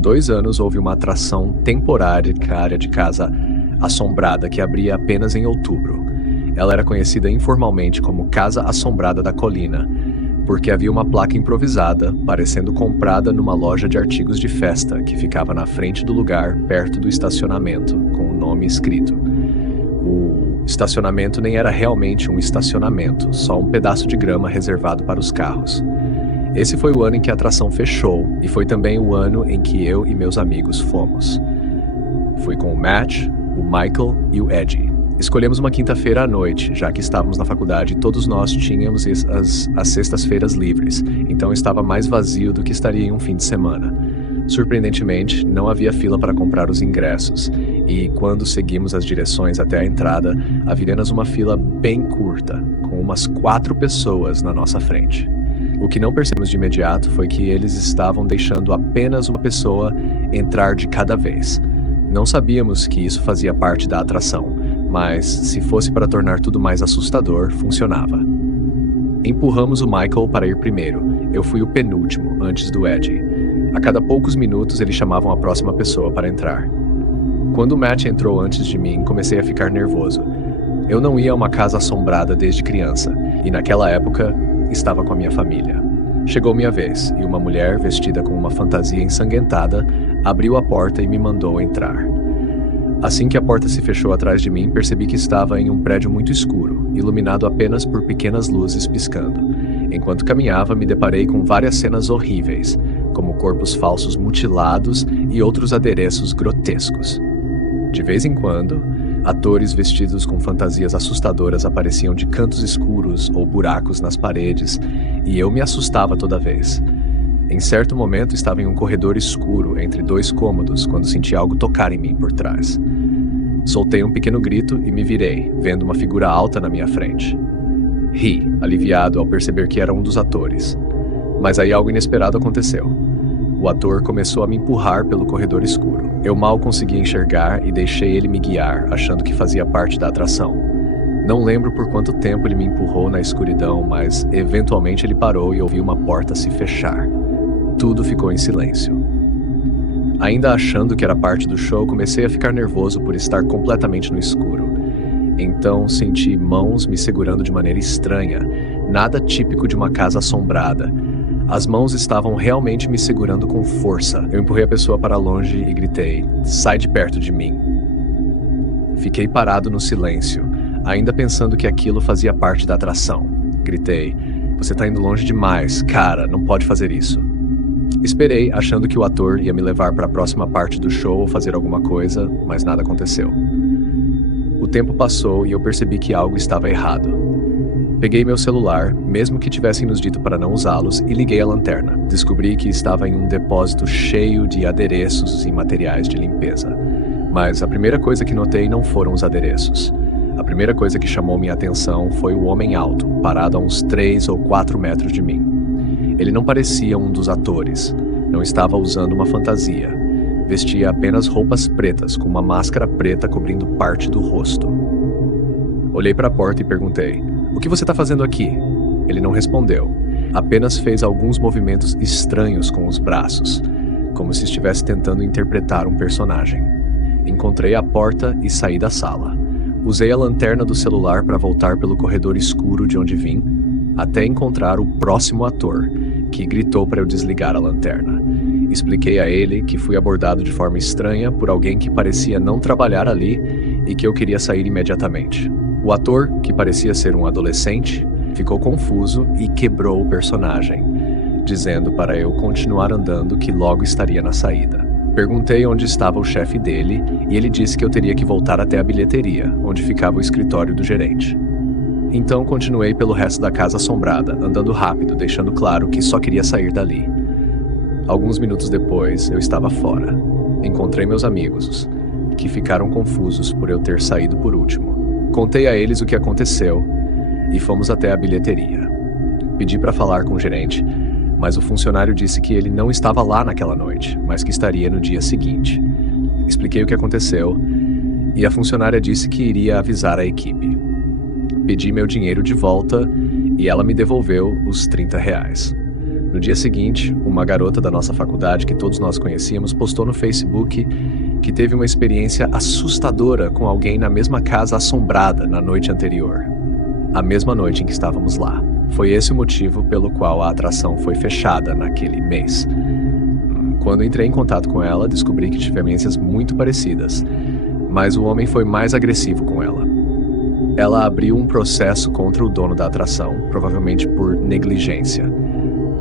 2 anos houve uma atração temporária de casa assombrada que abria apenas em outubro. Ela era conhecida informalmente como Casa Assombrada da Colina, porque havia uma placa improvisada, parecendo comprada numa loja de artigos de festa, que ficava na frente do lugar, perto do estacionamento, com o nome escrito. O estacionamento nem era realmente um estacionamento, só um pedaço de grama reservado para os carros. Esse foi o ano em que a atração fechou, e foi também o ano em que eu e meus amigos fomos. Fui com o Matt, o Michael e o Eddie. Escolhemos uma quinta-feira à noite, já que estávamos na faculdade e todos nós tínhamos as sextas-feiras livres, então estava mais vazio do que estaria em um fim de semana. Surpreendentemente, não havia fila para comprar os ingressos, e quando seguimos as direções até a entrada, havíamos uma fila bem curta, com umas 4 pessoas na nossa frente. O que não percebemos de imediato foi que eles estavam deixando apenas uma pessoa entrar de cada vez. Não sabíamos que isso fazia parte da atração, mas se fosse para tornar tudo mais assustador, funcionava. Empurramos o Michael para ir primeiro. Eu fui o penúltimo, antes do Eddie. A cada poucos minutos eles chamavam a próxima pessoa para entrar. Quando o Matt entrou antes de mim, comecei a ficar nervoso. Eu não ia a uma casa assombrada desde criança, e naquela época estava com a minha família. Chegou minha vez, e uma mulher, vestida com uma fantasia ensanguentada, abriu a porta e me mandou entrar. Assim que a porta se fechou atrás de mim, percebi que estava em um prédio muito escuro, iluminado apenas por pequenas luzes piscando. Enquanto caminhava, me deparei com várias cenas horríveis, como corpos falsos mutilados e outros adereços grotescos. De vez em quando, atores vestidos com fantasias assustadoras apareciam de cantos escuros ou buracos nas paredes, e eu me assustava toda vez. Em certo momento, estava em um corredor escuro entre 2 cômodos quando senti algo tocar em mim por trás. Soltei um pequeno grito e me virei, vendo uma figura alta na minha frente. Ri, aliviado ao perceber que era um dos atores. Mas aí algo inesperado aconteceu. O ator começou a me empurrar pelo corredor escuro. Eu mal conseguia enxergar e deixei ele me guiar, achando que fazia parte da atração. Não lembro por quanto tempo ele me empurrou na escuridão, mas eventualmente ele parou e ouvi uma porta se fechar. Tudo ficou em silêncio. Ainda achando que era parte do show, comecei a ficar nervoso por estar completamente no escuro. Então senti mãos me segurando de maneira estranha, nada típico de uma casa assombrada. As mãos estavam realmente me segurando com força. Eu empurrei a pessoa para longe e gritei: "Sai de perto de mim!" Fiquei parado no silêncio, ainda pensando que aquilo fazia parte da atração. Gritei: "Você tá indo longe demais, cara, não pode fazer isso." Esperei, achando que o ator ia me levar para a próxima parte do show ou fazer alguma coisa, mas nada aconteceu. O tempo passou e eu percebi que algo estava errado. Peguei meu celular, mesmo que tivessem nos dito para não usá-los, e liguei a lanterna. Descobri que estava em um depósito cheio de adereços e materiais de limpeza. Mas a primeira coisa que notei não foram os adereços. A primeira coisa que chamou minha atenção foi o homem alto, parado a uns 3 ou 4 metros de mim. Ele não parecia um dos atores, não estava usando uma fantasia. Vestia apenas roupas pretas, com uma máscara preta cobrindo parte do rosto. Olhei para a porta e perguntei: "O que você está fazendo aqui?" Ele não respondeu, apenas fez alguns movimentos estranhos com os braços, como se estivesse tentando interpretar um personagem. Encontrei a porta e saí da sala. Usei a lanterna do celular para voltar pelo corredor escuro de onde vim, até encontrar o próximo ator, que gritou para eu desligar a lanterna. Expliquei a ele que fui abordado de forma estranha por alguém que parecia não trabalhar ali e que eu queria sair imediatamente. O ator, que parecia ser um adolescente, ficou confuso e quebrou o personagem, dizendo para eu continuar andando que logo estaria na saída. Perguntei onde estava o chefe dele e ele disse que eu teria que voltar até a bilheteria, onde ficava o escritório do gerente. Então continuei pelo resto da casa assombrada, andando rápido, deixando claro que só queria sair dali. Alguns minutos depois, eu estava fora. Encontrei meus amigos, que ficaram confusos por eu ter saído por último. Contei a eles o que aconteceu e fomos até a bilheteria. Pedi para falar com o gerente, mas o funcionário disse que ele não estava lá naquela noite, mas que estaria no dia seguinte. Expliquei o que aconteceu e a funcionária disse que iria avisar a equipe. Pedi meu dinheiro de volta e ela me devolveu os R$30. No dia seguinte, uma garota da nossa faculdade que todos nós conhecíamos postou no Facebook que teve uma experiência assustadora com alguém na mesma casa assombrada na noite anterior. A mesma noite em que estávamos lá. Foi esse o motivo pelo qual a atração foi fechada naquele mês. Quando entrei em contato com ela, descobri que tive experiências muito parecidas, mas o homem foi mais agressivo com ela. Ela abriu um processo contra o dono da atração, provavelmente por negligência.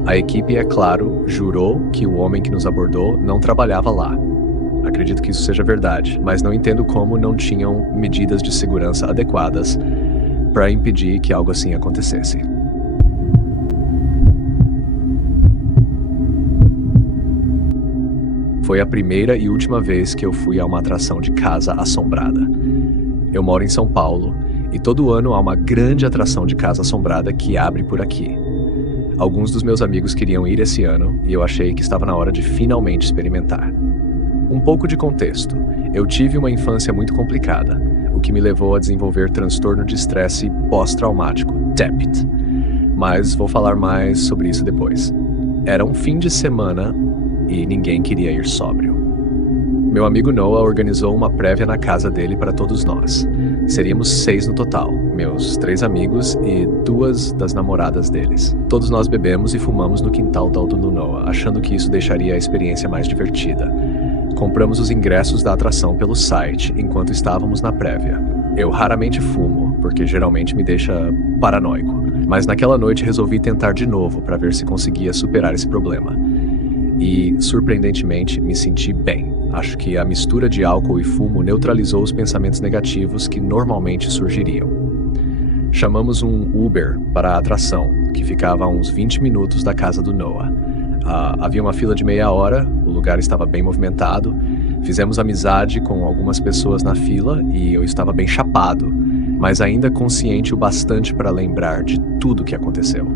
A equipe, é claro, jurou que o homem que nos abordou não trabalhava lá. Acredito que isso seja verdade, mas não entendo como não tinham medidas de segurança adequadas para impedir que algo assim acontecesse. Foi a primeira e última vez que eu fui a uma atração de casa assombrada. Eu moro em São Paulo e todo ano há uma grande atração de casa assombrada que abre por aqui. Alguns dos meus amigos queriam ir esse ano e eu achei que estava na hora de finalmente experimentar. Um pouco de contexto. Eu tive uma infância muito complicada, o que me levou a desenvolver transtorno de estresse pós-traumático, TEPT. Mas vou falar mais sobre isso depois. Era um fim de semana e ninguém queria ir sóbrio. Meu amigo Noah organizou uma prévia na casa dele para todos nós. Seríamos 6 no total, meus 3 amigos e 2 das namoradas deles. Todos nós bebemos e fumamos no quintal do Noah, achando que isso deixaria a experiência mais divertida. Compramos os ingressos da atração pelo site enquanto estávamos na prévia. Eu raramente fumo, porque geralmente me deixa paranoico. Mas naquela noite resolvi tentar de novo para ver se conseguia superar esse problema. E, surpreendentemente, me senti bem. Acho que a mistura de álcool e fumo neutralizou os pensamentos negativos que normalmente surgiriam. Chamamos um Uber para a atração, que ficava a uns 20 minutos da casa do Noah. Havia uma fila de meia hora, o lugar estava bem movimentado. Fizemos amizade com algumas pessoas na fila e eu estava bem chapado, mas ainda consciente o bastante para lembrar de tudo o que aconteceu.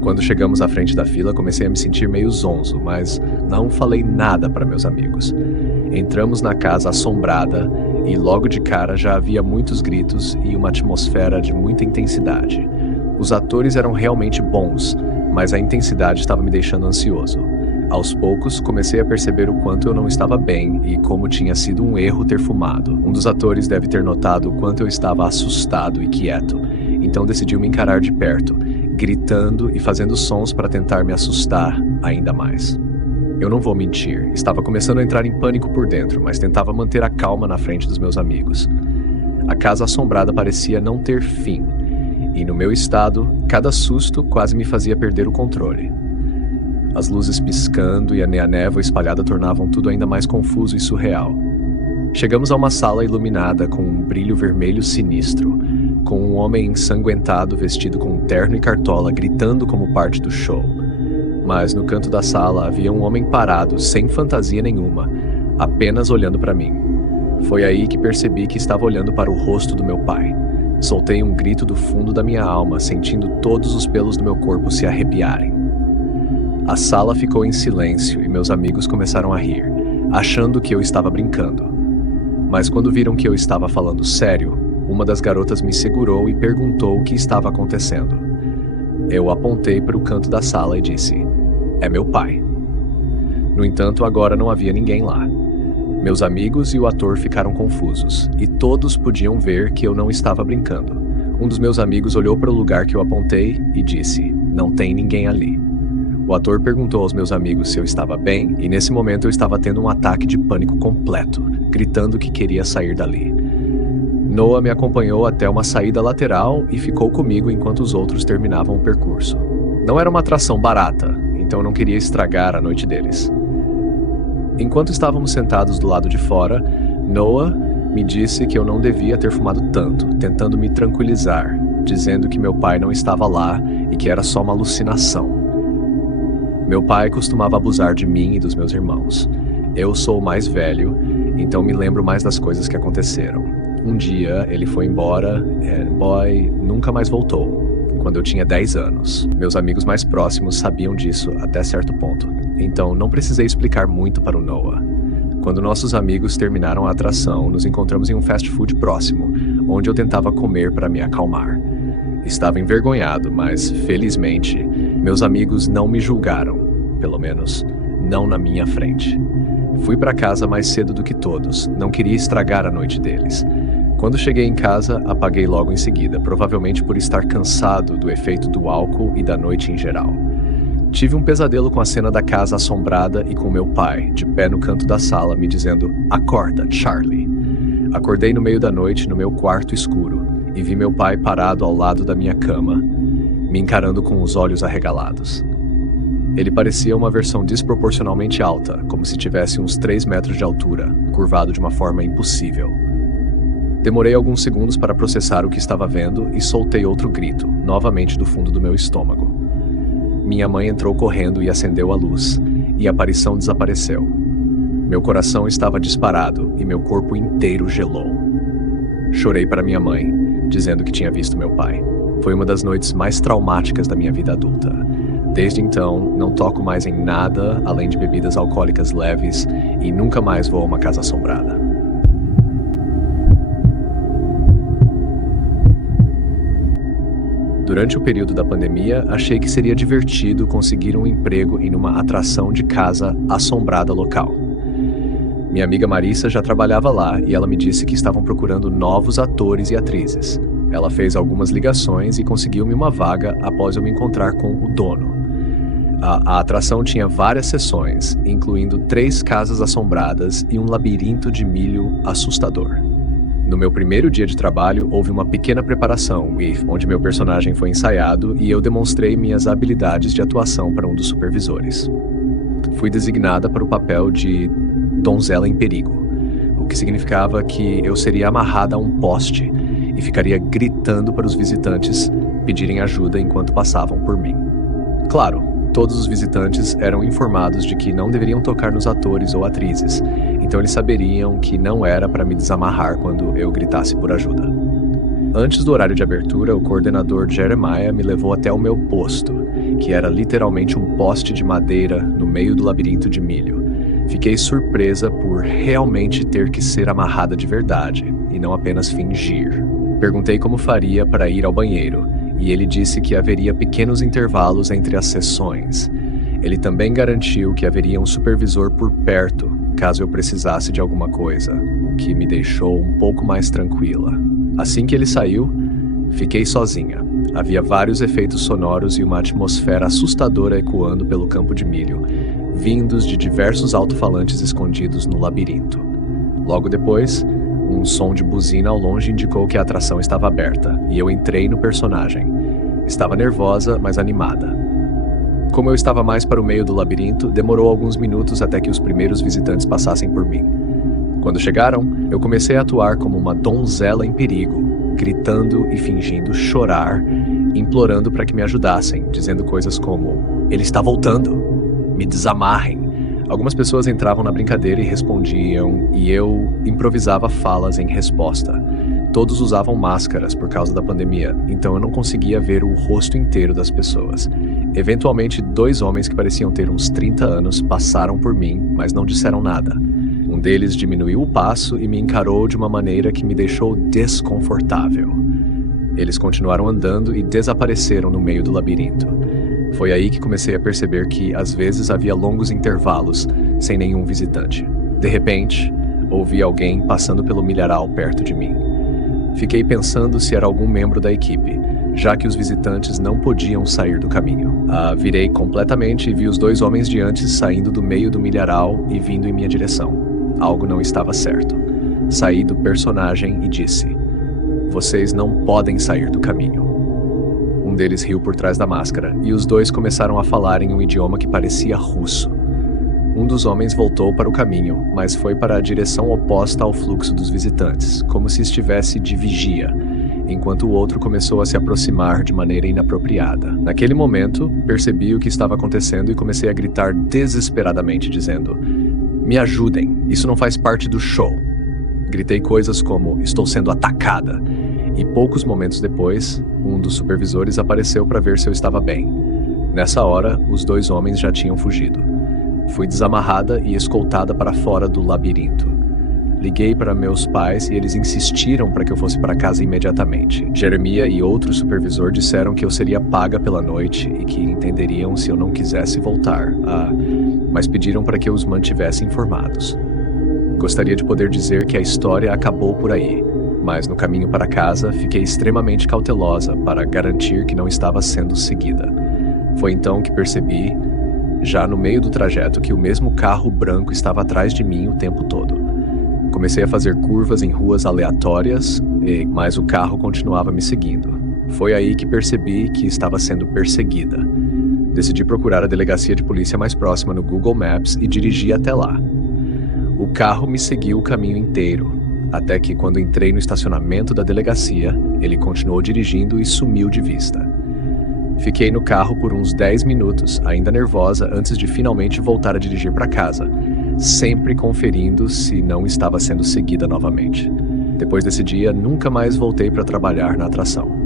Quando chegamos à frente da fila, comecei a me sentir meio zonzo, mas não falei nada para meus amigos. Entramos na casa assombrada e logo de cara já havia muitos gritos e uma atmosfera de muita intensidade. Os atores eram realmente bons, mas a intensidade estava me deixando ansioso. Aos poucos, comecei a perceber o quanto eu não estava bem e como tinha sido um erro ter fumado. Um dos atores deve ter notado o quanto eu estava assustado e quieto, então decidiu me encarar de perto, gritando e fazendo sons para tentar me assustar ainda mais. Eu não vou mentir, estava começando a entrar em pânico por dentro, mas tentava manter a calma na frente dos meus amigos. A casa assombrada parecia não ter fim, e no meu estado, cada susto quase me fazia perder o controle. As luzes piscando e a névoa espalhada tornavam tudo ainda mais confuso e surreal. Chegamos a uma sala iluminada com um brilho vermelho sinistro, com um homem ensanguentado vestido com um terno e cartola gritando como parte do show. Mas no canto da sala havia um homem parado, sem fantasia nenhuma, apenas olhando para mim. Foi aí que percebi que estava olhando para o rosto do meu pai. Soltei um grito do fundo da minha alma, sentindo todos os pelos do meu corpo se arrepiarem. A sala ficou em silêncio e meus amigos começaram a rir, achando que eu estava brincando. Mas quando viram que eu estava falando sério, uma das garotas me segurou e perguntou o que estava acontecendo. Eu apontei para o canto da sala e disse: "É meu pai." No entanto, agora não havia ninguém lá. Meus amigos e o ator ficaram confusos, e todos podiam ver que eu não estava brincando. Um dos meus amigos olhou para o lugar que eu apontei e disse: "Não tem ninguém ali." O ator perguntou aos meus amigos se eu estava bem, e nesse momento eu estava tendo um ataque de pânico completo, gritando que queria sair dali. Noah me acompanhou até uma saída lateral e ficou comigo enquanto os outros terminavam o percurso. Não era uma atração barata, então não queria estragar a noite deles. Enquanto estávamos sentados do lado de fora, Noah me disse que eu não devia ter fumado tanto, tentando me tranquilizar, dizendo que meu pai não estava lá e que era só uma alucinação. Meu pai costumava abusar de mim e dos meus irmãos. Eu sou o mais velho, então me lembro mais das coisas que aconteceram. Um dia ele foi embora e nunca mais voltou, quando eu tinha 10 anos. Meus amigos mais próximos sabiam disso até certo ponto, então não precisei explicar muito para o Noah. Quando nossos amigos terminaram a atração, nos encontramos em um fast food próximo, onde eu tentava comer para me acalmar. Estava envergonhado, mas, felizmente, meus amigos não me julgaram, pelo menos não na minha frente. Fui para casa mais cedo do que todos, não queria estragar a noite deles. Quando cheguei em casa, apaguei logo em seguida, provavelmente por estar cansado do efeito do álcool e da noite em geral. Tive um pesadelo com a cena da casa assombrada e com meu pai, de pé no canto da sala, me dizendo: "Acorda, Charlie." Acordei no meio da noite no meu quarto escuro e vi meu pai parado ao lado da minha cama, me encarando com os olhos arregalados. Ele parecia uma versão desproporcionalmente alta, como se tivesse uns 3 metros de altura, curvado de uma forma impossível. Demorei alguns segundos para processar o que estava vendo e soltei outro grito, novamente do fundo do meu estômago. Minha mãe entrou correndo e acendeu a luz, e a aparição desapareceu. Meu coração estava disparado e meu corpo inteiro gelou. Chorei para minha mãe, dizendo que tinha visto meu pai. Foi uma das noites mais traumáticas da minha vida adulta. Desde então, não toco mais em nada além de bebidas alcoólicas leves e nunca mais vou a uma casa assombrada. Durante o período da pandemia, achei que seria divertido conseguir um emprego em uma atração de casa assombrada local. Minha amiga Marissa já trabalhava lá e ela me disse que estavam procurando novos atores e atrizes. Ela fez algumas ligações e conseguiu-me uma vaga após eu me encontrar com o dono. A atração tinha várias sessões, incluindo 3 casas assombradas e um labirinto de milho assustador. No meu primeiro dia de trabalho, houve uma pequena preparação, onde meu personagem foi ensaiado e eu demonstrei minhas habilidades de atuação para um dos supervisores. Fui designada para o papel de donzela em perigo, o que significava que eu seria amarrada a um poste e ficaria gritando para os visitantes pedirem ajuda enquanto passavam por mim. Claro, todos os visitantes eram informados de que não deveriam tocar nos atores ou atrizes, então eles saberiam que não era para me desamarrar quando eu gritasse por ajuda. Antes do horário de abertura, o coordenador Jeremiah me levou até o meu posto, que era literalmente um poste de madeira no meio do labirinto de milho. Fiquei surpresa por realmente ter que ser amarrada de verdade, e não apenas fingir. Perguntei como faria para ir ao banheiro, e ele disse que haveria pequenos intervalos entre as sessões. Ele também garantiu que haveria um supervisor por perto, caso eu precisasse de alguma coisa, o que me deixou um pouco mais tranquila. Assim que ele saiu, fiquei sozinha. Havia vários efeitos sonoros e uma atmosfera assustadora ecoando pelo campo de milho, vindos de diversos alto-falantes escondidos no labirinto. Logo depois, um som de buzina ao longe indicou que a atração estava aberta, e eu entrei no personagem. Estava nervosa, mas animada. Como eu estava mais para o meio do labirinto, demorou alguns minutos até que os primeiros visitantes passassem por mim. Quando chegaram, eu comecei a atuar como uma donzela em perigo, gritando e fingindo chorar, implorando para que me ajudassem, dizendo coisas como: "Ele está voltando! Me desamarrem!" Algumas pessoas entravam na brincadeira e respondiam, e eu improvisava falas em resposta. Todos usavam máscaras por causa da pandemia, então eu não conseguia ver o rosto inteiro das pessoas. Eventualmente, 2 homens que pareciam ter uns 30 anos passaram por mim, mas não disseram nada. Um deles diminuiu o passo e me encarou de uma maneira que me deixou desconfortável. Eles continuaram andando e desapareceram no meio do labirinto. Foi aí que comecei a perceber que, às vezes, havia longos intervalos, sem nenhum visitante. De repente, ouvi alguém passando pelo milharal perto de mim. Fiquei pensando se era algum membro da equipe, já que os visitantes não podiam sair do caminho. Virei completamente e vi os 2 homens de antes saindo do meio do milharal e vindo em minha direção. Algo não estava certo. Saí do personagem e disse: "Vocês não podem sair do caminho." Um deles riu por trás da máscara, e os 2 começaram a falar em um idioma que parecia russo. Um dos homens voltou para o caminho, mas foi para a direção oposta ao fluxo dos visitantes, como se estivesse de vigia, enquanto o outro começou a se aproximar de maneira inapropriada. Naquele momento, percebi o que estava acontecendo e comecei a gritar desesperadamente, dizendo: "Me ajudem, isso não faz parte do show." Gritei coisas como: "Estou sendo atacada." E poucos momentos depois, um dos supervisores apareceu para ver se eu estava bem. Nessa hora, os 2 homens já tinham fugido. Fui desamarrada e escoltada para fora do labirinto. Liguei para meus pais e eles insistiram para que eu fosse para casa imediatamente. Jeremia e outro supervisor disseram que eu seria paga pela noite e que entenderiam se eu não quisesse voltar. Mas pediram para que eu os mantivesse informados. Gostaria de poder dizer que a história acabou por aí, mas no caminho para casa fiquei extremamente cautelosa para garantir que não estava sendo seguida. Foi então que percebi, já no meio do trajeto, que o mesmo carro branco estava atrás de mim o tempo todo. Comecei a fazer curvas em ruas aleatórias, mas o carro continuava me seguindo. Foi aí que percebi que estava sendo perseguida. Decidi procurar a delegacia de polícia mais próxima no Google Maps e dirigi até lá. O carro me seguiu o caminho inteiro, até que, quando entrei no estacionamento da delegacia, ele continuou dirigindo e sumiu de vista. Fiquei no carro por uns 10 minutos, ainda nervosa, antes de finalmente voltar a dirigir para casa, sempre conferindo se não estava sendo seguida novamente. Depois desse dia, nunca mais voltei para trabalhar na atração.